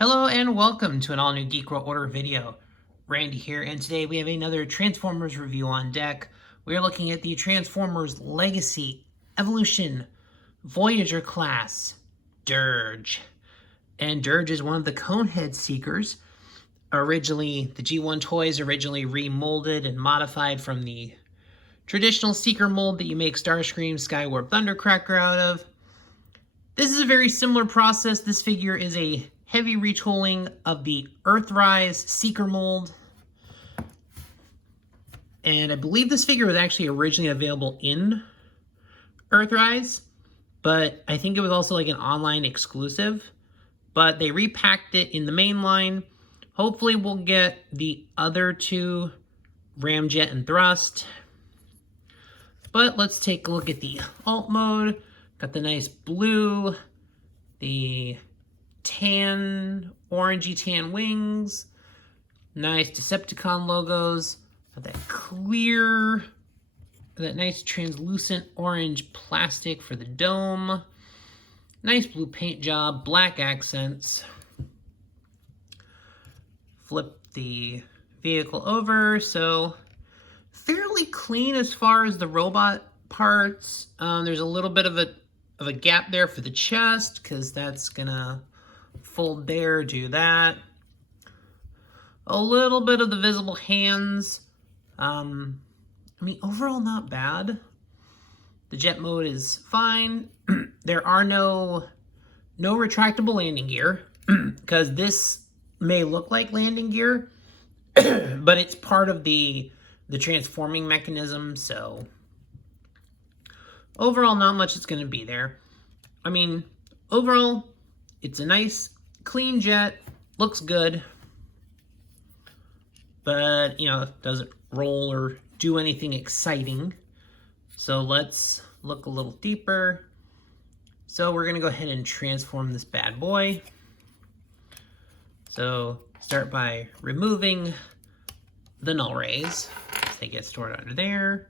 Hello and welcome to an all-new Geek World Order video. Randy here, and today we have another Transformers review on deck. We are looking at the Transformers Legacy Evolution Voyager class Dirge. And Dirge is one of the Conehead Seekers. Originally, the G1 toys originally remolded and modified from the traditional Seeker mold that you make Starscream, Skywarp, Thundercracker out of. This is a very similar process. This figure is a heavy retooling of the Earthrise Seeker mold. And I believe this figure was actually originally available in Earthrise, but I think it was also like an online exclusive. But they repacked it in the main line. Hopefully we'll get the other two, Ramjet and Thrust. But let's take a look at the alt mode. Got the nice blue, the tan, orangey tan wings, nice Decepticon logos, got that clear, that nice translucent orange plastic for the dome, nice blue paint job, black accents. Flip the vehicle over, so fairly clean as far as the robot parts. There's a little bit of a gap there for the chest, because that's gonna fold there, do that. A little bit of the visible hands. I mean, overall not bad. The jet mode is fine. There are no retractable landing gear, because this may look like landing gear, but it's part of the transforming mechanism, so overall not much is going to be there. I mean, overall, it's a nice, clean jet, looks good, but, you know, doesn't roll or do anything exciting. So let's look a little deeper. So we're going to go ahead and transform this bad boy. So start by removing the null rays. They get stored under there.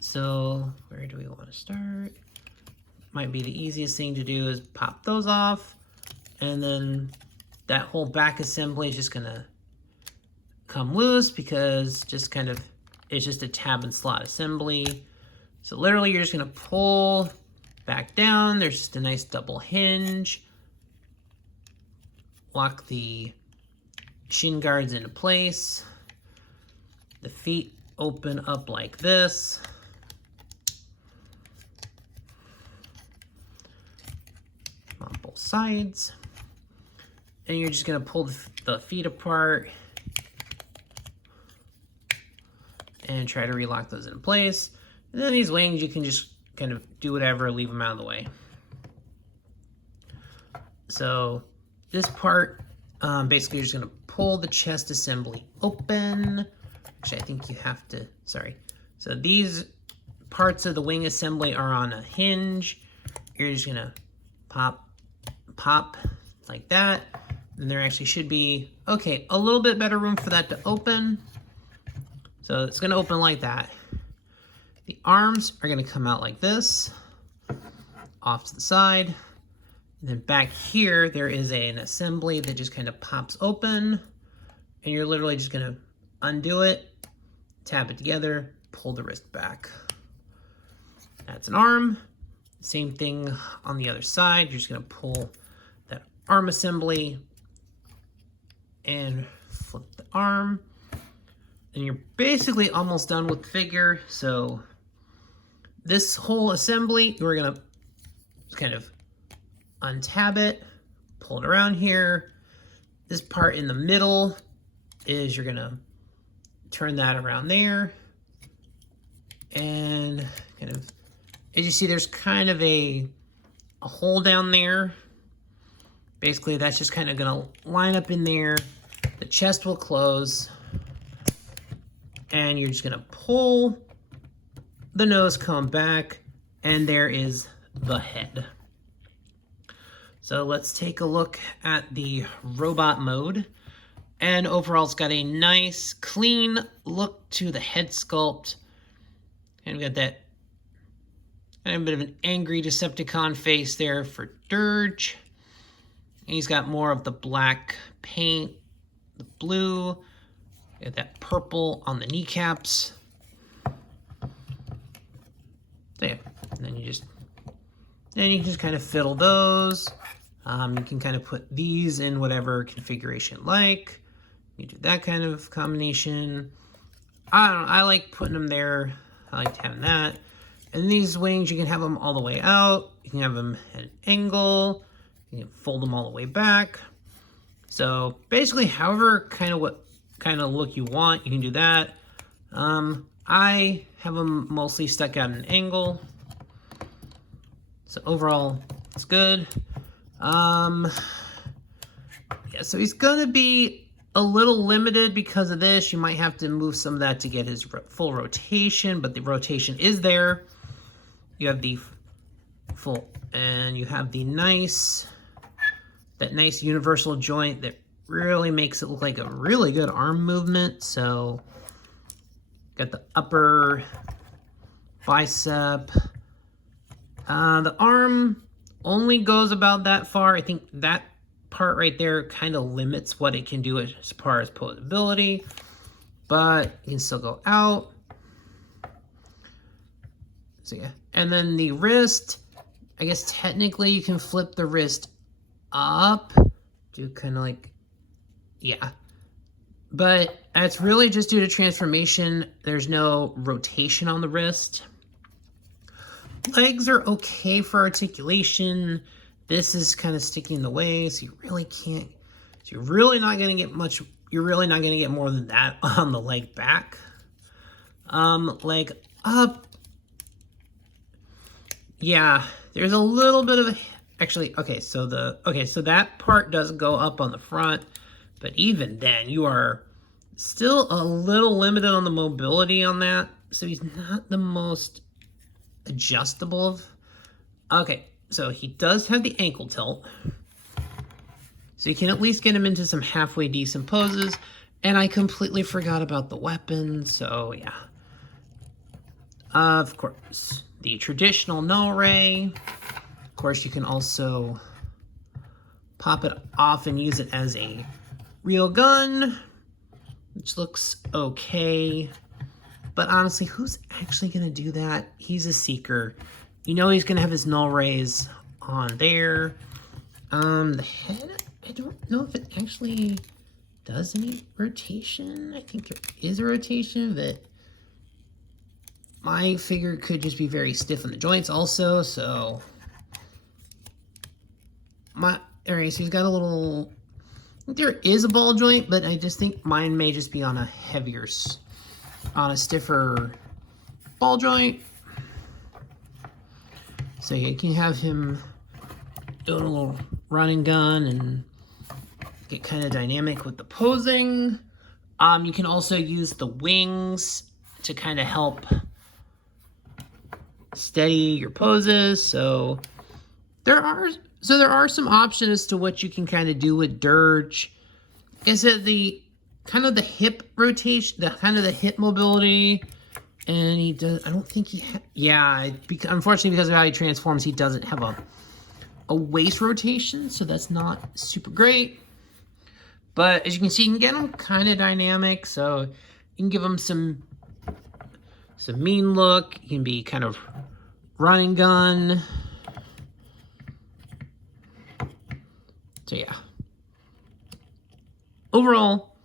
So where do we want to start? Might be the easiest thing to do is pop those off, and then that whole back assembly is just gonna come loose, because just kind of, it's just a tab and slot assembly. So literally you're just gonna pull back down. There's just a nice double hinge. Lock the shin guards into place. The feet open up like this. On both sides. And you're just going to pull the feet apart and try to relock those in place. And then these wings, you can just kind of do whatever, leave them out of the way. So this part, basically you're just going to pull the chest assembly open. Actually, I think you have to, sorry. So these parts of the wing assembly are on a hinge. You're just going to pop like that. And there actually should be, okay, a little bit better room for that to open. So it's going to open like that. The arms are going to come out like this, off to the side. And then back here, there is an assembly that just kind of pops open. And you're literally just going to undo it, tap it together, pull the wrist back. That's an arm. Same thing on the other side. You're just going to pull that arm assembly and flip the arm. And you're basically almost done with the figure. So this whole assembly, we're going to kind of untab it, pull it around here. This part in the middle is you're going to turn that around there. And kind of, as you see, there's kind of a hole down there. Basically, that's just kind of going to line up in there. The chest will close. And you're just going to pull the nose cone back. And there is the head. So let's take a look at the robot mode. And overall, it's got a nice, clean look to the head sculpt. And we got that kind of a bit of an angry Decepticon face there for Dirge. And he's got more of the black paint, the blue, and that purple on the kneecaps. There. And then you just kind of fiddle those. You can kind of put these in whatever configuration you like. You do that kind of combination. I don't know, I like putting them there. I like having that. And these wings, you can have them all the way out. You can have them at an angle. You can fold them all the way back. So basically, however what kind of look you want, you can do that. I have them mostly stuck at an angle. So overall, it's good. Yeah, so he's gonna be a little limited because of this. You might have to move some of that to get his full rotation, but the rotation is there. You have the full, and you have the nice universal joint that really makes it look like a really good arm movement. So, got the upper bicep. The arm only goes about that far. I think that part right there kind of limits what it can do as far as posability, but you can still go out. So yeah, and then the wrist, I guess technically you can flip the wrist up, do kind of like, yeah, but that's really just due to transformation. There's no rotation on the wrist. Legs are okay for articulation. This is kind of sticking in the way, so you really can't, so you're really not going to get much, you're really not going to get more than that on the leg back. Leg up, yeah, there's a little bit of, actually, so that part does go up on the front, but even then, you are still a little limited on the mobility on that, so he's not the most adjustable. Okay, so he does have the ankle tilt, so you can at least get him into some halfway decent poses. And I completely forgot about the weapon, so yeah. Of course, the traditional null ray. Of course, you can also pop it off and use it as a real gun, which looks okay. But honestly, who's actually going to do that? He's a seeker. You know he's going to have his null rays on there. The head, I don't know if it actually does any rotation. I think there is a rotation, but my figure could just be very stiff in the joints also, so... Alright, so he's got a little... There is a ball joint, but I just think mine may just be on a heavier... on a stiffer ball joint. So you can have him doing a little run and gun and get kind of dynamic with the posing. You can also use the wings to kind of help steady your poses. So there are some options as to what you can kind of do with Dirge. Is it the kind of the hip rotation, the hip mobility, and he does, I don't think he, unfortunately because of how he transforms, he doesn't have a waist rotation, so that's not super great. But as you can see, you can get him kind of dynamic, so you can give him some mean look. You can be kind of run and gun. So yeah. Overall,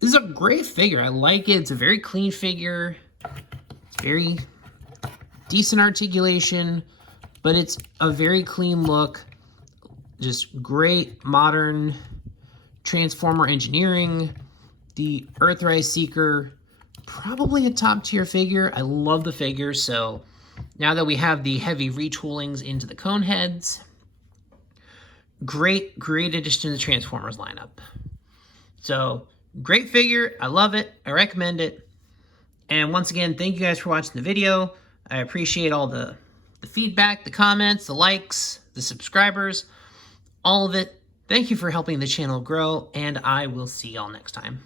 this is a great figure. I like it. It's a very clean figure. It's very decent articulation, but it's a very clean look. Just great modern Transformer engineering. The Earthrise Seeker, probably a top tier figure. I love the figure, so now that we have the heavy retoolings into the Coneheads, great addition to the Transformers lineup. So, great figure. I love it. I recommend it. And once again, thank you guys for watching the video. I appreciate all the feedback, the comments, the likes, the subscribers, all of it. Thank you for helping the channel grow, and I will see y'all next time.